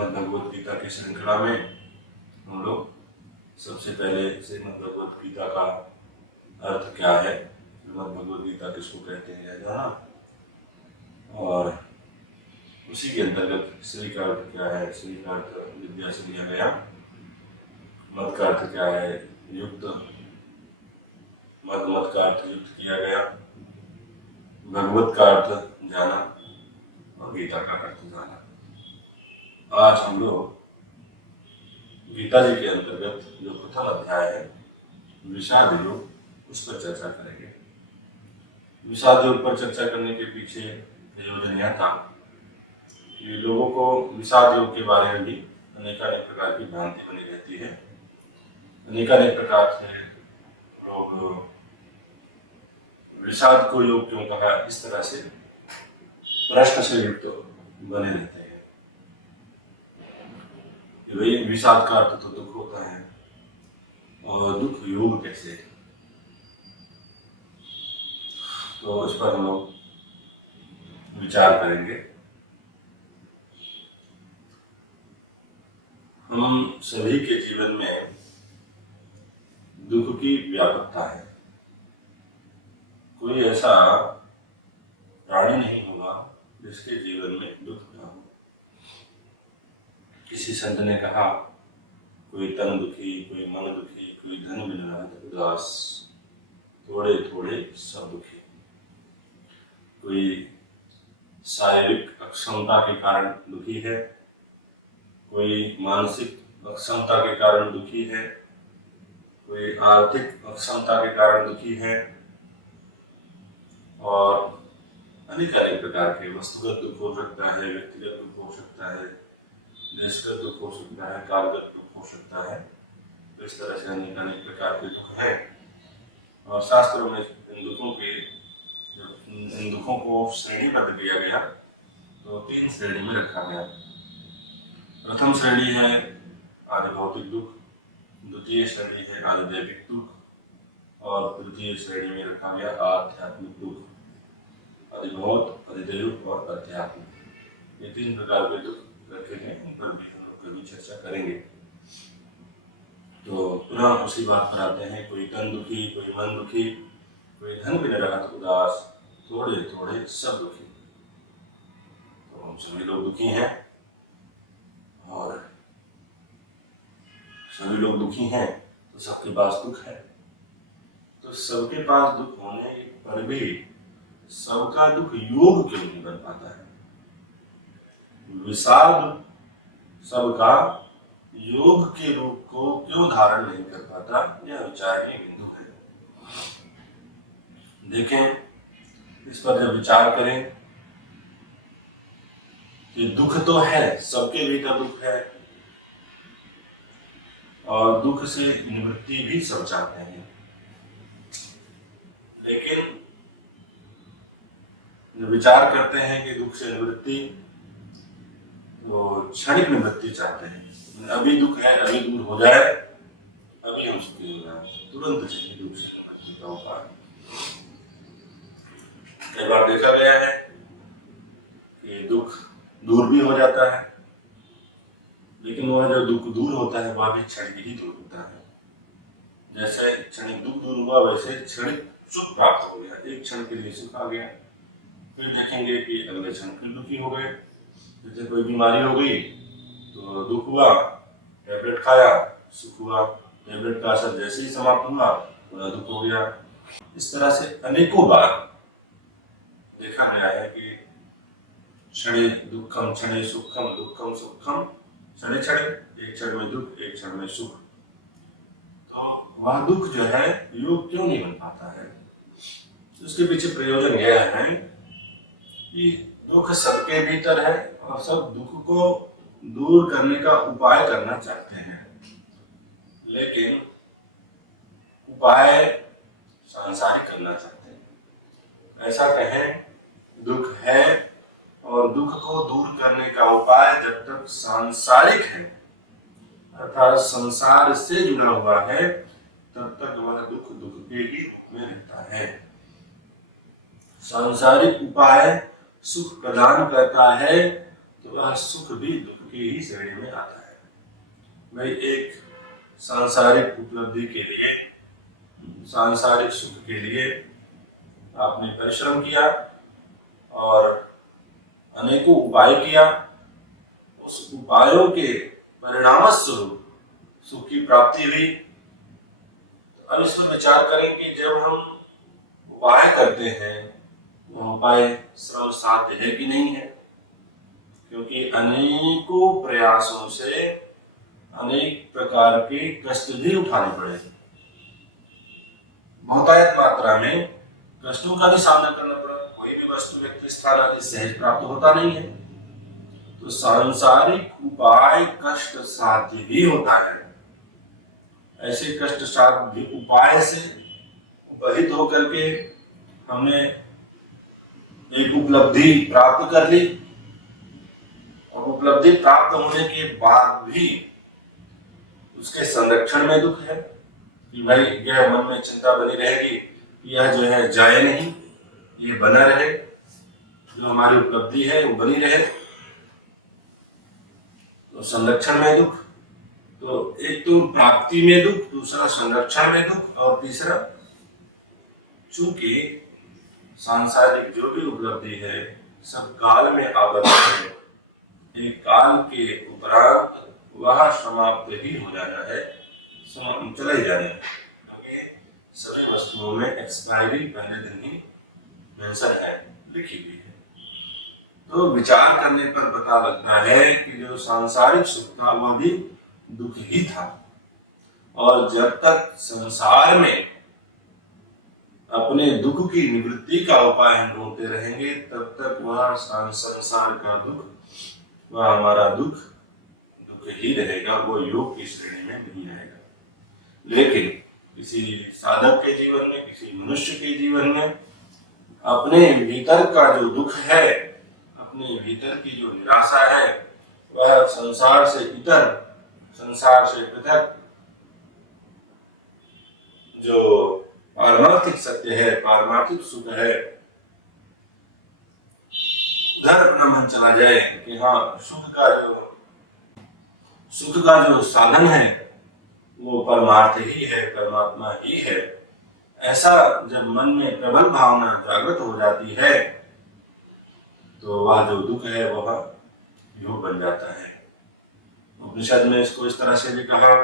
श्रीमद् भगवद गीता की श्रृंखला में हम लोग सबसे पहले श्रीमद् भगवद गीता का अर्थ क्या है, श्रीमद् भगवद गीता किसको कहते हैं, यह जाना, और उसी के अंतर्गत श्री का अर्थ क्या है। श्री का अर्थ विद्या से लिया गया, मत का अर्थ क्या है, युक्त, मत का अर्थ युक्त किया गया, भगवत का अर्थ जाना और गीता का अर्थ जाना। आज हम लोग गीता जी के अंतर्गत जो प्रथम अध्याय है विषाद योग, उस पर चर्चा करेंगे। विषाद योग पर चर्चा करने के पीछे प्रयोजन यह था कि लोगों को विषाद योग के बारे में भी अनेकानेक प्रकार की भ्रांति बनी रहती है। अनेकानेक प्रकार से लोग विषाद को योग क्यों कहा, इस तरह से प्रश्न से युक्त बने रहते हैं कि भाई विषाद का अर्थ तो दुख होता है और दुख योग कैसे। तो इस पर हम लोग विचार करेंगे। हम सभी के जीवन में दुख की व्यापकता है। कोई ऐसा प्राणी नहीं होगा जिसके जीवन में दुख ना हो। किसी संत ने कहा, कोई तन दुखी, कोई मन दुखी, कोई धन मिल रहा है उदास, थोड़े थोड़े सब दुखी। कोई शारीरिक अक्षमता के कारण दुखी है, कोई मानसिक अक्षमता के कारण दुखी है, कोई आर्थिक अक्षमता के कारण दुखी है, और अनेक प्रकार के वस्तुगत दुख हो सकता है, व्यक्तिगत दुख हो सकता है, देशगत दुख हो सकता है, कालगत दुख हो सकता है। तो इस तरह से अनेक प्रकार के दुख है। और शास्त्रों में इन दुखों को श्रेणीबद्ध किया गया, तो 3 श्रेणी में रखा गया। प्रथम श्रेणी है आदि भौतिक दुख, द्वितीय श्रेणी है आदि दैविक दुख, और तृतीय श्रेणी में रखा गया आध्यात्मिक दुख। अधिभौत, अधिदैविक और अध्यात्मिक, ये 3 प्रकार के दुख रखे हैं। इन पर भी हम लोग कभी चर्चा करेंगे। तो पुनः उसी बात पर आते हैं। कोई तन दुखी, कोई मन दुखी, कोई धन बिन रहत उदास, थोड़े थोड़े सब दुखी। तो हम सभी लोग दुखी हैं, और सभी लोग दुखी हैं तो सबके पास दुख है। तो सबके पास दुख होने पर भी सबका दुख योग क्यों नहीं बन पाता है? विषाद सबका योग के रूप को क्यों धारण नहीं कर पाता, यह विचारणीय बिंदु है। देखें, इस पर जब विचार करें कि दुख तो है, सबके भीतर दुख है, और दुख से निवृत्ति भी सब चाहते हैं, लेकिन जब विचार करते हैं कि दुख से निवृत्ति, तो क्षणिक निवृत्ति चाहते हैं। अभी दुख है, अभी दूर हो जाए, अभी हम सुखी हो जाए, तुरंत चाहिए दुख से निवृत्ति का उपाय। कई बार देखा गया है कि दुख दूर भी हो जाता है, लेकिन वह जो दुख दूर होता है वह भी क्षणिक ही दूर होता है। जैसे क्षणिक दुख दूर हुआ, वैसे क्षणिक सुख प्राप्त हो गया। एक क्षण के लिए सुख आ गया, फिर देखेंगे कि अगले क्षण फिर दुखी हो गए। जैसे कोई बीमारी हो गई तो दुख हुआ, टैबलेट खाया, सुख हुआ, टैबलेट का असर जैसे ही समाप्त हुआ पूरा दुख हो गया। इस तरह से अनेकों बार देखा गया है कि क्षणे दुखम क्षणे सुखम दुखम सुखम क्षणे क्षणे, एक क्षण में दुख, एक क्षण में सुख। तो वह दुख जो है योग क्यों नहीं बन पाता है? उसके पीछे प्रयोजन यह है कि दुख सबके भीतर है, और सब दुख को दूर करने का उपाय करना चाहते हैं, लेकिन उपाय सांसारिक करना चाहते हैं। ऐसा कहें, दुख है और दुख को दूर करने का उपाय जब तक सांसारिक है, अर्थात संसार से जुड़ा हुआ है, तब तक वह दुख दुख के ही रूप में रहता है। सांसारिक उपाय सुख प्रदान करता है, तो वह सुख भी दुख की ही श्रेणी में आता है। भाई एक सांसारिक उपलब्धि के लिए, सांसारिक सुख के लिए आपने परिश्रम किया और अनेकों उपाय किया, उस उपायों के परिणाम स्वरूप सुख की प्राप्ति हुई। अब इस पर विचार करें कि जब हम उपाय करते हैं वो उपाय श्रम साध्य है कि नहीं है, क्योंकि अनेकों प्रयासों से अनेक प्रकार के कष्ट भी उठाने पड़े, बहुतायत मात्रा में कष्टों का भी सामना करना पड़ा। कोई भी वस्तु व्यक्ति स्थान आदि सहज प्राप्त होता नहीं है, तो सांसारिक उपाय कष्ट साध्य भी होता है। ऐसे कष्ट साध्य उपाय से उपहित होकर के हमने एक उपलब्धि प्राप्त कर ली, और उपलब्धि प्राप्त होने के बाद भी उसके संरक्षण में दुख है कि भाई यह मन में चिंता बनी रहेगी, यह जो है जाए नहीं, ये बना रहे, जो हमारी उपलब्धि है वो बनी रहे। तो संरक्षण में दुख, तो एक तो प्राप्ति में दुख, दूसरा संरक्षण में दुख, और तीसरा चूंकि सांसारिक जो भी उपलब्धि है सब काल में आबद्ध है, एक काल के उपरांत वह समाप्त ही हो जाना है, चले जाना है, क्योंकि सभी वस्तुओं में एक्सपायरी पहले दिन ही मेंशन है, लिखी हुई है। तो विचार करने पर पता लगता है कि जो सांसारिक सुख था वह भी दुख ही था, और जब तक संसार में अपने दुख की निवृत्ति का उपाय हम ढूंढते रहेंगे तब तक वह संसार का दुख, वह हमारा दुख ही रहेगा, वो योग की श्रेणी में नहीं रहेगा। लेकिन किसी साधक के जीवन में, किसी मनुष्य के जीवन में अपने भीतर का जो दुख है, अपने भीतर की जो निराशा है, वह संसार से इतर, संसार से पृथक जो पारमार्थिक सत्य है, पारमार्थिक सुख है, उधर अपना मन चला जाए कि हाँ सुख का जो साधन है वो परमार्थ ही है, परमात्मा ही है। ऐसा जब मन में प्रबल भावना जागृत हो जाती है तो वह जो दुख है वह योग बन जाता है। उपनिषद में इसको इस तरह से भी कहा,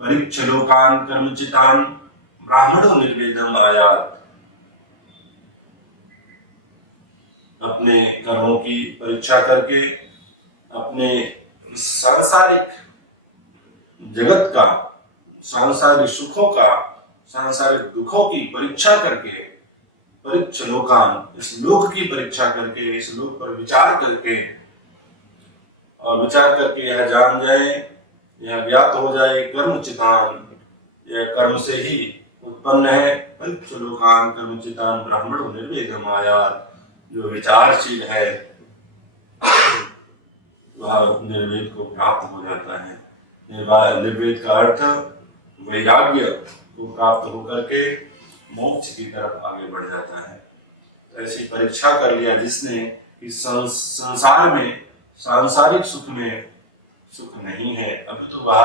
परीक्षलोकान कर्मचितान ब्राह्मणो निर्वेदम आयात। अपने कर्मों की परीक्षा करके, अपने सांसारिक जगत का, सांसारिक सुखों का, सांसारिक दुखों की परीक्षा करके, परीक्षलोकान, इस लोक की परीक्षा करके, इस लोक पर विचार करके, और विचार करके यह जान जाए, यह ज्ञात हो जाए, कर्मचितान, यह कर्म से ही उत्पन्न है, परीक्षलोकान कर्मचितान ब्राह्मणो निर्वेदम आयात। जो विचारशील है वह निर्वेद को प्राप्त हो जाता है। निर्वेद का अर्थ वैराग्य को प्राप्त होकर के मोक्ष की तरफ आगे बढ़ जाता है। तो ऐसी परीक्षा कर लिया जिसने कि संसार में, सांसारिक सुख में सुख नहीं है, अभी तो वह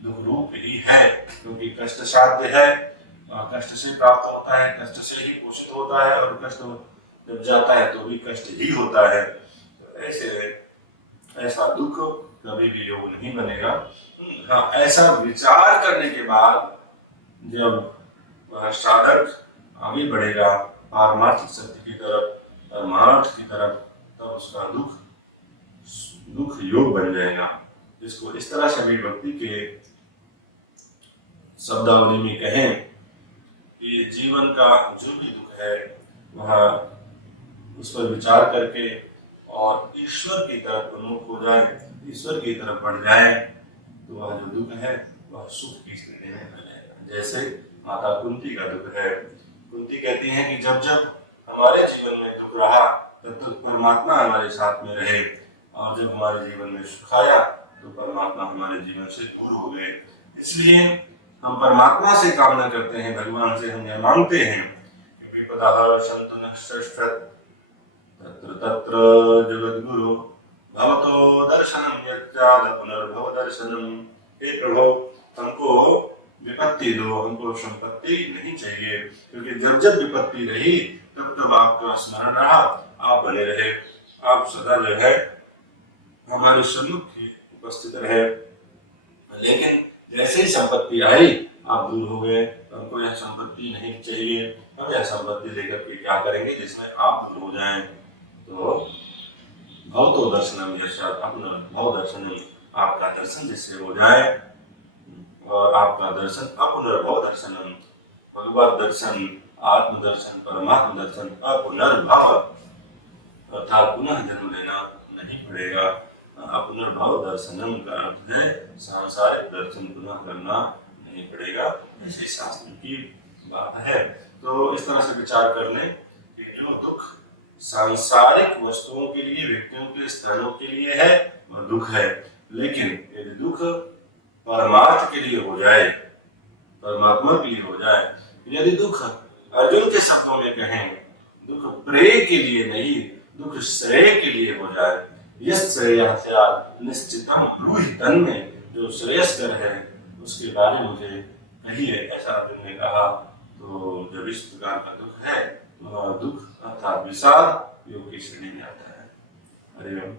दुख रूप ही है, क्योंकि कष्ट साध्य है, कष्ट से प्राप्त होता है, कष्ट से ही पोषित होता है, और कष्ट जब जाता है तो भी कष्ट ही होता है। तो ऐसा दुख कभी भी योग नहीं बनेगा। हाँ, ऐसा विचार करने के बाद जब वह साधक आगे बढ़ेगा पारमार्थिक सत्य की तरफ, परमार्थ की तरफ, तब उसका दुख योग बन जाएगा। जिसको इस तरह से भी भक्ति के शब्दावली में कहें कि जीवन का जो भी दुख है वह उस पर विचार करके और ईश्वर की तरफ उन्मुख हो जाए, ईश्वर की तरफ बढ़ जाए, तो वह जो दुख है वह सुख की श्रेणी में बन जाएगा। जैसे माता कुंती का दुख है। कुंती कहती हैं कि जब जब हमारे जीवन में दुख रहा तब तक परमात्मा हमारे साथ में रहे, और जब हमारे जीवन में सुख आया तो परमात्मा हमारे जीवन से दूर हो गए। इसलिए हम परमात्मा से कामना करते हैं, भगवान से हम यह मांगते हैं कि विपदा सन्तु नः षष्ठत् तत्र तत्र जगद्गुरु भवतो दर्शनम यत्याद पुनर्भव दर्शनम। हे प्रभु, हमको विपत्ति दो, हमको संपत्ति नहीं चाहिए, क्योंकि जब जब विपत्ति रही तब तब आपका स्मरण रहा, आप बने रहे, आप सदा जो है हमारे सम्मुख ही उपस्थित रहे। लेकिन जैसे ही संपत्ति आई आप दूर हो गए, हमको यह संपत्ति नहीं चाहिए, हम यह संपत्ति लेकर के क्या करेंगे जिसमें आप दूर हो जाएं। तो भव तो दर्शनम यशात अपना भव दर्शनम, आपका दर्शन जिससे हो जाए, और आपका दर्शन अपुनर्भव दर्शनम, भगवत दर्शन, आत्मदर्शन, परमात्म दर्शन, अपुनर्भव अर्थात पुनः जन्म लेना नहीं पड़ेगा। अपुनर्भव दर्शनम का अर्थ है सांसारिक दर्शन पुनः करना नहीं पड़ेगा, ऐसे शास्त्र की बात है। तो इस तरह से विचार कर लें कि जो दुख सांसारिक वस्तुओं के लिए, व्यक्तियों के स्थानों के लिए है वह दुख है, लेकिन यदि दुख परमार्थ के लिए हो जाए, परमात्मा के लिए हो जाए, यदि दुख अर्जुन के शब्दों में कहें, दुख प्रेय के लिए नहीं, दुख श्रेय के लिए हो जाए, यह श्रेयः निश्चितम ब्रूहि तन्मे, जो श्रेयस्कर है उसके बारे में मुझे कहिए, ऐसा अर्जुन ने कहा। तो जब इस प्रकार का दुख है, दुख अर्थात विषाद योग की श्रेणी में आता है। हरि ओम।